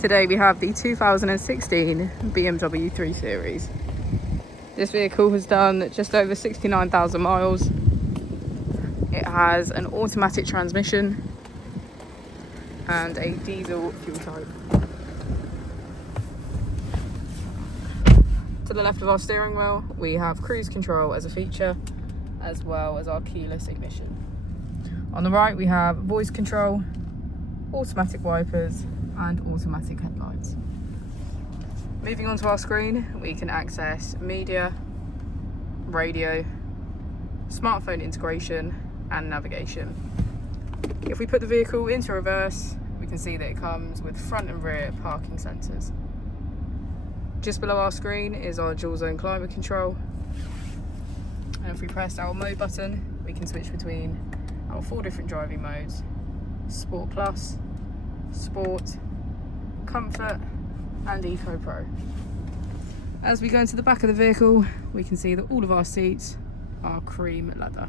Today we have the 2016 BMW 3 Series. This vehicle has done just over 69,000 miles. It has an automatic transmission and a diesel fuel type. To the left of our steering wheel, we have cruise control as a feature, as well as our keyless ignition. On the right, we have voice control, automatic wipers, and automatic headlights. Moving on to our screen, we can access media, radio, smartphone integration, and navigation. If we put the vehicle into reverse, we can see that it comes with front and rear parking sensors. Just below our screen is our dual zone climate control. And if we press our mode button, we can switch between our 4 different driving modes: Sport Plus, Sport, Comfort, and Eco Pro. As we go into the back of the vehicle, we can see that all of our seats are cream leather.